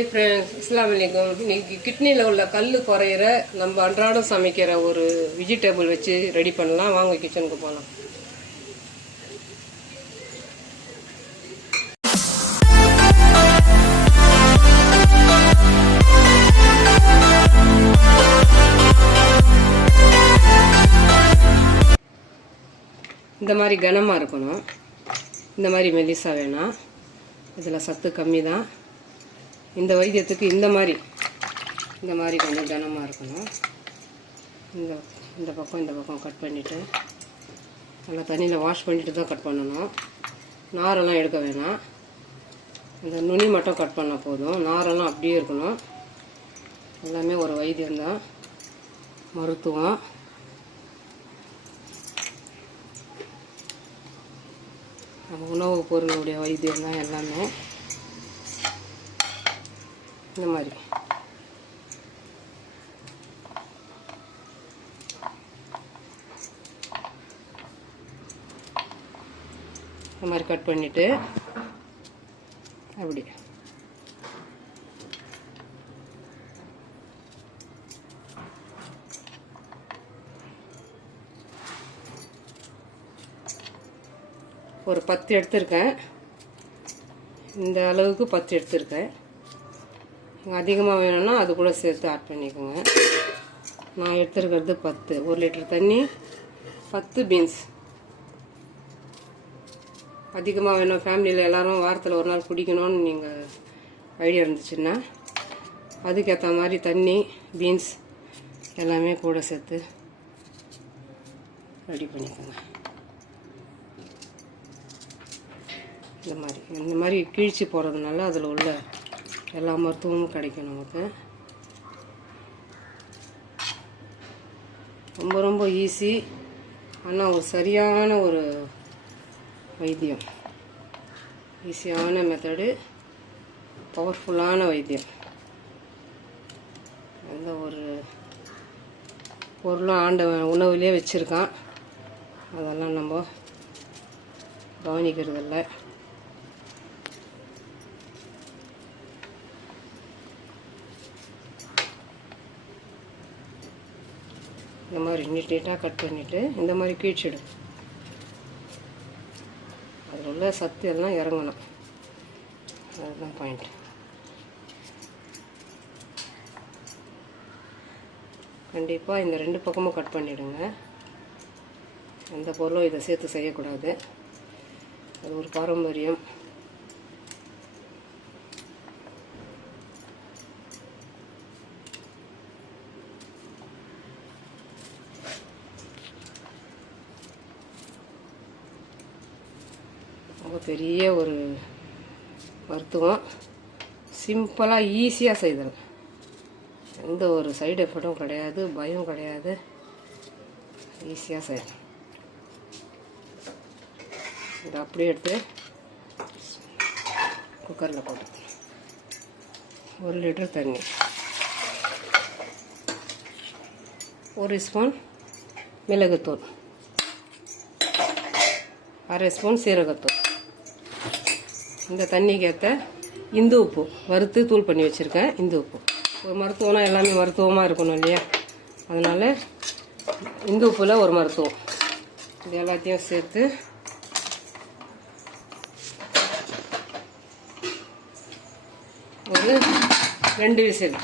Hi friends, அஸ்ஸலாமு அலைக்கும். இன்னைக்கு கிட்னியில் உள்ள கல் குறையிற நம்ம அன்றாடம் சமைக்கிற ஒரு வெஜிடபிள் வச்சு ரெடி பண்ணலாம். வாங்க கிச்சனுக்கு போகலாம். இந்த மாதிரி கனமாக இருக்கணும், இந்த மாதிரி மெலிசா வேணாம். இதில் சத்து கம்மி தான். இந்த வைத்தியத்துக்கு இந்த மாதிரி கொஞ்சம் கனமாக இருக்கணும். இந்த பக்கம் கட் பண்ணிவிட்டு நல்லா தண்ணியில் வாஷ் பண்ணிவிட்டு தான் கட் பண்ணணும். நாரெல்லாம் எடுக்க வேணாம். இந்த நுனி மட்டும் கட் பண்ணால் போதும். நாரெல்லாம் அப்படியே இருக்கணும். எல்லாமே ஒரு வைத்தியம்தான், மருத்துவம். நம்ம உணவுப் பொருளுடைய வைத்தியம் தான் எல்லாமே. இந்த மாதிரி கட் பண்ணிட்டு அப்படி ஒரு 10 எடுத்திருக்கேன். இந்த அளவுக்கு 10 எடுத்திருக்கேன். அதிகமாக வேணும்னா அது கூட சேர்த்து ஆட் பண்ணிக்கோங்க. நான் எடுத்துருக்கிறது 10. 1 லிட்டர் தண்ணி, 10 பீன்ஸ். அதிகமாக வேணும், ஃபேமிலியில் எல்லோரும் வாரத்தில் ஒரு நாள் குடிக்கணும்னு நீங்கள் ஐடியா இருந்துச்சுன்னா அதுக்கேற்ற மாதிரி தண்ணி, பீன்ஸ் எல்லாமே கூட சேர்த்து ரெடி பண்ணிக்கோங்க. இந்த மாதிரி கிழிச்சு போடுறதுனால அதில் உள்ள எல்லா மருத்துவமும் கிடைக்கும் நமக்கு. ரொம்ப ரொம்ப ஈஸி, ஆனால் ஒரு சரியான ஒரு வைத்தியம். ஈஸியான மெத்தடு, பவர்ஃபுல்லான வைத்தியம். எந்த ஒரு பொருளும் ஆண்டவன் உணவுலேயே வச்சுருக்கான், அதெல்லாம் நம்ம கவனிக்கிறதில்ல. இந்த மாதிரி நீட்டாக கட் பண்ணிவிட்டு இந்த மாதிரி கீழ்ச்சிடும். அதில் உள்ள சத்து எல்லாம் இறங்கணும், அதுதான் பாயிண்ட். கண்டிப்பாக இந்த 2 பக்கமும் கட் பண்ணிவிடுங்க. எந்த பொருளும் இதை சேர்த்து செய்யக்கூடாது. அது ஒரு பாரம்பரியம். ரொம்ப பெரிய ஒரு மருத்துவம். சிம்பிளாக ஈஸியாக செய்தல். எந்த ஒரு சைடு எஃபெக்டும் கிடையாது, பயம் கிடையாது. ஈஸியாக செய்யலாம். இதை அப்படியே எடுத்து குக்கரில் போட்டு 1 லிட்டர் தண்ணி, 1 ஸ்பூன் மிளகுத்தூள், 1/2 ஸ்பூன் சீரகத்தூள், இந்த தண்ணிக்கு ஏற்ற இந்து உப்பு வறுத்து தூள் பண்ணி வச்சுருக்கேன். இந்து உப்பு ஒரு மருத்துவம்னா எல்லாமே மருத்துவமாக இருக்கணும் இல்லையா, அதனால் இந்து உப்பில் ஒரு மருத்துவம். இது எல்லாத்தையும் சேர்த்து ஒரு 2 விசில்.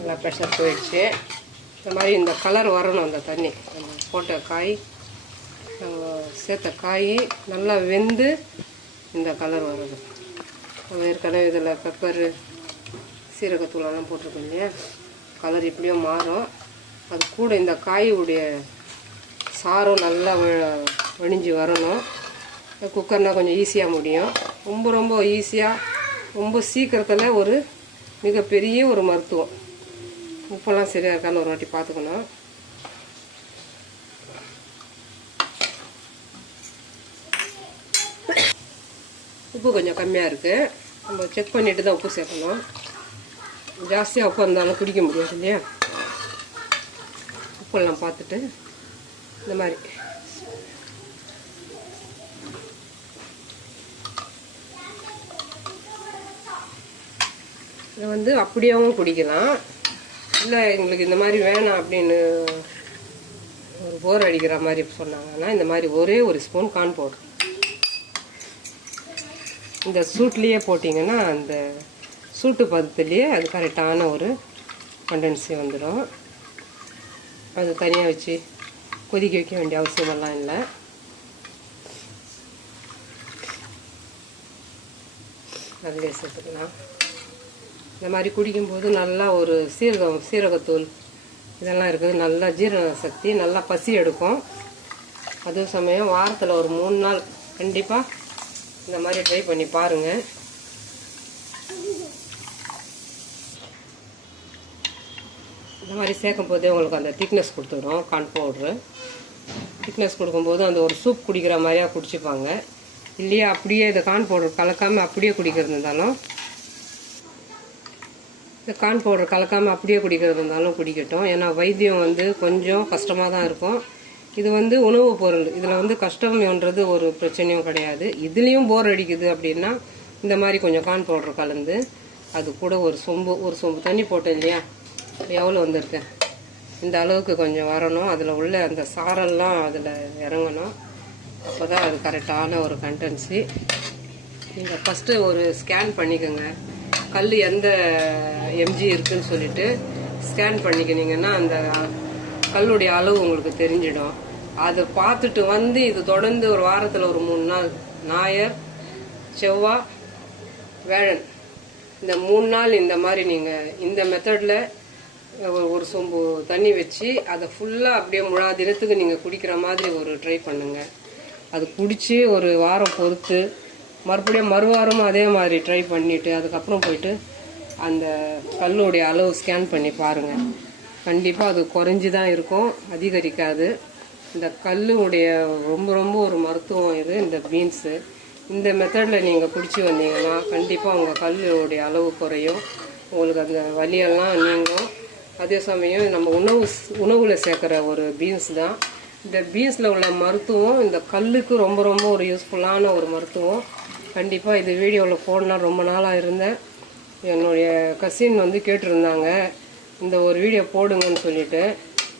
நல்லா ப்ரெஷர் போயிடுச்சு. இந்த மாதிரி இந்த கலர் வரணும். அந்த தண்ணி நம்ம போட்ட காய் நம்ம சேர்த்த காய் நல்லா வெந்து இந்த கலர் வருது. ஏற்கனவே இதில் பெப்பரு சீரகத்தூளெல்லாம் போட்டிருக்கோம் இல்லையா, கலர் இப்படியும் மாறும். அது கூட இந்த காயுடைய சாரம் நல்லா வழிஞ்சு வரணும். குக்கர்னால் கொஞ்சம் ஈஸியாக முடியும். ரொம்ப ரொம்ப ஈஸியாக, ரொம்ப சீக்கிரத்தில் ஒரு மிகப்பெரிய ஒரு மருத்துவம். உப்பெல்லாம் சரியாக இருக்கான்னு ஒரு வாட்டி பார்த்துக்கணும். உப்பு கொஞ்சம் கம்மியாக இருக்குது, நம்ம செக் பண்ணிவிட்டு தான் உப்பு சேர்க்கணும். ஜாஸ்தியாக உப்பு இருந்தாலும் குடிக்க முடியாது இல்லையா. உப்பெல்லாம் பார்த்துட்டு இந்த மாதிரி இதை வந்து அப்படியாவும் குடிக்கலாம். இல்லை எங்களுக்கு இந்த மாதிரி வேணாம் அப்படின்னு ஒரு போர் அடிக்கிற மாதிரி சொன்னாங்கன்னா இந்த மாதிரி ஒரே ஒரு ஸ்பூன் கார்ன் பவுடர் இந்த சூட்லேயே போட்டிங்கன்னா அந்த சூட்டு பதத்துலேயே அது கரெக்டான ஒரு கண்டென்சி வந்துடும். அது தனியாக வச்சு கொதிக்க வைக்க வேண்டிய அவசியமெல்லாம் இல்லை. அதிலே சேர்த்துக்கலாம். இந்த மாதிரி குடிக்கும்போது நல்லா ஒரு சீரகத்தூள் இதெல்லாம் இருக்குது. நல்லா ஜீரண சக்தி, நல்லா பசி எடுக்கும். அதே சமயம் வாரத்தில் ஒரு 3 நாள் கண்டிப்பாக இந்த மாதிரி ட்ரை பண்ணி பாருங்கள். இந்த மாதிரி சேர்க்கும் போதே உங்களுக்கு அந்த திக்னஸ் கொடுத்துடும். கார்ன் பவுட்ரு திக்னஸ் கொடுக்கும்போது அந்த ஒரு சூப் குடிக்கிற மாதிரியாக குடிச்சுப்பாங்க. இல்லையா அப்படியே இந்த கார்ன் பவுடர் கலக்காமல் அப்படியே குடிக்கிறது இருந்தாலும், இந்த கார்ன் பவுடர் கலக்காமல் அப்படியே குடிக்கிறது இருந்தாலும் குடிக்கட்டும். ஏன்னா வைத்தியம் வந்து கொஞ்சம் கஷ்டமாக தான் இருக்கும். இது வந்து உணவு பொருள், இதில் வந்து கஷ்டம்ன்றது ஒரு பிரச்சனையும் கிடையாது. இதுலேயும் போர் அடிக்குது அப்படின்னா இந்த மாதிரி கொஞ்சம் கார்ன் பவுடர் கலந்து அது கூட ஒரு சொம்பு தண்ணி போட்டேன் இல்லையா, எவ்வளோ வந்திருக்கு இந்த அளவுக்கு கொஞ்சம் வரணும். அதில் உள்ள அந்த சாரெல்லாம் அதில் இறங்கணும். அப்போ தான் அது கரெக்டான ஒரு கண்டென்சி. நீங்கள் ஃபஸ்ட்டு ஒரு ஸ்கேன் பண்ணிக்கோங்க, கல் எந்த எம்ஜி இருக்குதுன்னு சொல்லிட்டு ஸ்கேன் பண்ணிக்கினீங்கன்னா அந்த கல்லுடைய அளவு உங்களுக்கு தெரிஞ்சிடும். அதை பார்த்துட்டு வந்து இது தொடர்ந்து ஒரு வாரத்தில் ஒரு 3 நாள், ஞாயிறு, செவ்வாய், வேழன், இந்த 3 நாள் இந்த மாதிரி நீங்கள் இந்த மெத்தடில் ஒரு சொம்பு தண்ணி வச்சு அதை ஃபுல்லாக அப்படியே முழா தினத்துக்கு நீங்கள் குடிக்கிற மாதிரி ஒரு ட்ரை பண்ணுங்கள். அது குடித்து ஒரு வாரம் பொறுத்து மறுபடியும் மறுவாரமும் அதே மாதிரி ட்ரை பண்ணிவிட்டு அதுக்கப்புறம் போயிட்டு அந்த கல்லுடைய அளவு ஸ்கேன் பண்ணி பாருங்கள். கண்டிப்பாக அது குறைஞ்சி தான் இருக்கும், அதிகரிக்காது. இந்த கல்லுடைய ரொம்ப ரொம்ப ஒரு மருத்துவம் இது இந்த பீன்ஸு. இந்த மெத்தடில் நீங்கள் குடிச்சு வந்தீங்கன்னா கண்டிப்பாக உங்கள் கல்லுடைய அளவு குறையும், உங்களுக்கு அந்த வலியெல்லாம் நீங்கும். அதே சமயம் நம்ம உணவில் சேர்க்குற ஒரு பீன்ஸ் தான். இந்த பீன்ஸில் உள்ள மருத்துவம் இந்த கல்லுக்கு ரொம்ப ரொம்ப ஒரு யூஸ்ஃபுல்லான ஒரு மருத்துவம். கண்டிப்பாக இது வீடியோவில் போடலாம் ரொம்ப நாளாக இருந்தேன். என்னுடைய கசின் வந்து கேட்டிருந்தாங்க இந்த ஒரு வீடியோ போடுங்கன்னு சொல்லிட்டு,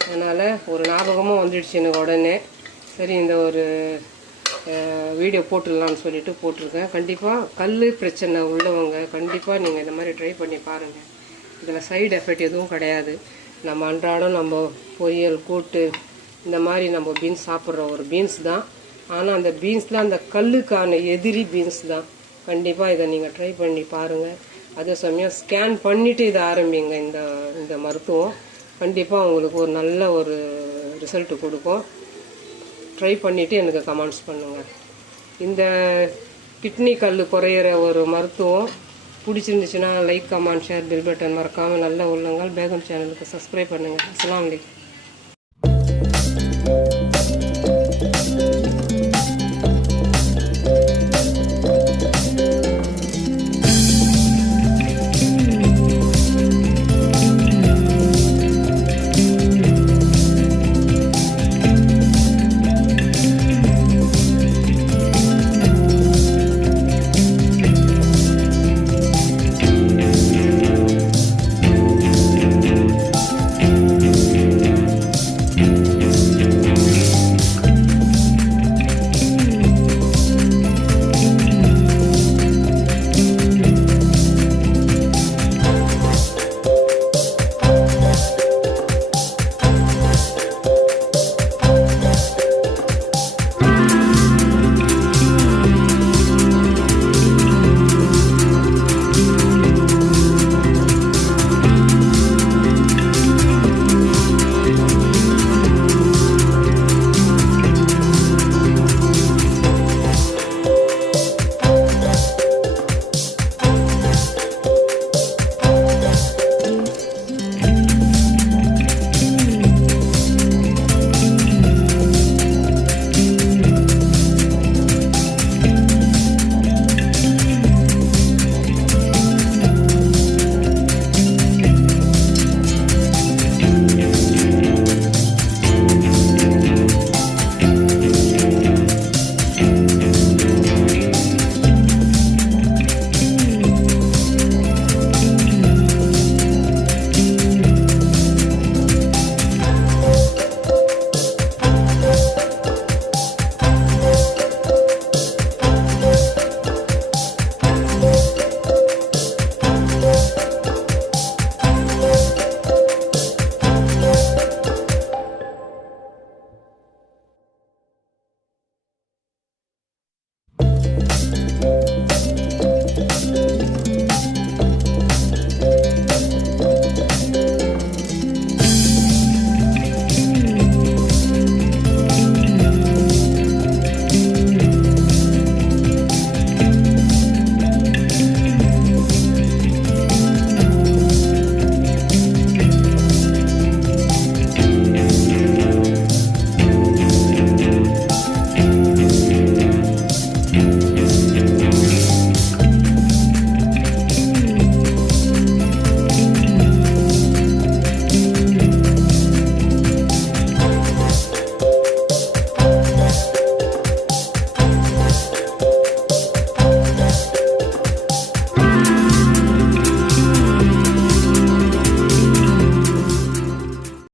அதனால் ஒரு ஞாபகமாக வந்துடுச்சு எனக்கு உடனே. சரி இந்த ஒரு வீடியோ போட்டுடலான்னு சொல்லிட்டு போட்டிருக்கேன். கண்டிப்பாக கல் பிரச்சனை உள்ளவங்க கண்டிப்பாக நீங்கள் இந்த மாதிரி ட்ரை பண்ணி பாருங்கள். இதில் சைடு எஃபெக்ட் எதுவும் கிடையாது. நம்ம அன்றாடம் நம்ம பொரியல் கூட்டு இந்த மாதிரி நம்ம பீன்ஸ் சாப்பிட்ற ஒரு பீன்ஸ் தான். ஆனால் அந்த பீன்ஸில் அந்த கல்லுக்கான எதிரி பீன்ஸ் தான். கண்டிப்பாக இதை நீங்கள் ட்ரை பண்ணி பாருங்கள். அதே சமயம் ஸ்கேன் பண்ணிவிட்டு இதை ஆரம்பிங்க. இந்த மருத்துவம் கண்டிப்பாக உங்களுக்கு ஒரு நல்ல ஒரு ரிசல்ட்டு கொடுக்கும். ட்ரை பண்ணிவிட்டு எனக்கு கமெண்ட்ஸ் பண்ணுங்கள். இந்த கிட்னி கல் குறையிற ஒரு மருத்துவம் பிடிச்சிருந்துச்சுன்னா like, comment, share, bell button மறக்காமல் நல்ல உள்ளங்கள் பேகம் சேனலுக்கு சப்ஸ்கிரைப் பண்ணுங்கள். அஸ்ஸலாமு அலைக்கும்.